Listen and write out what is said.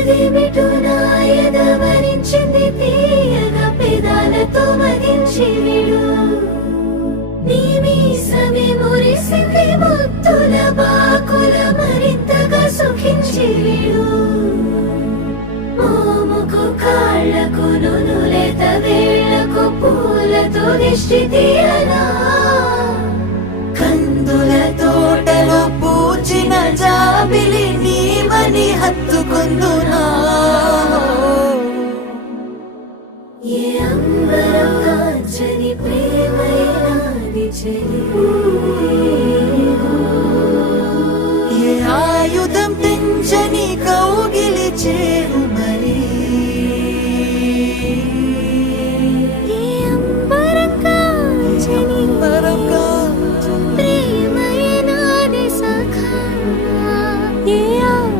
అదేమిటో నా ఎదవరించింది తీయగా పెదాలతో మదించి విడు నీ మీసమే మురిసింది ముత్తుల బాకుల మరింతగా సుఖించి విడు మోముకు కాళ్లకు నునులేత వేళ్లకు పూలతో దిష్టి తీయనా కందుల తోటలో పూచిన జాబిలి నీవని హత్తుకుందునా ఏ అంబరం కాంచని ప్రేమైనాది చెలి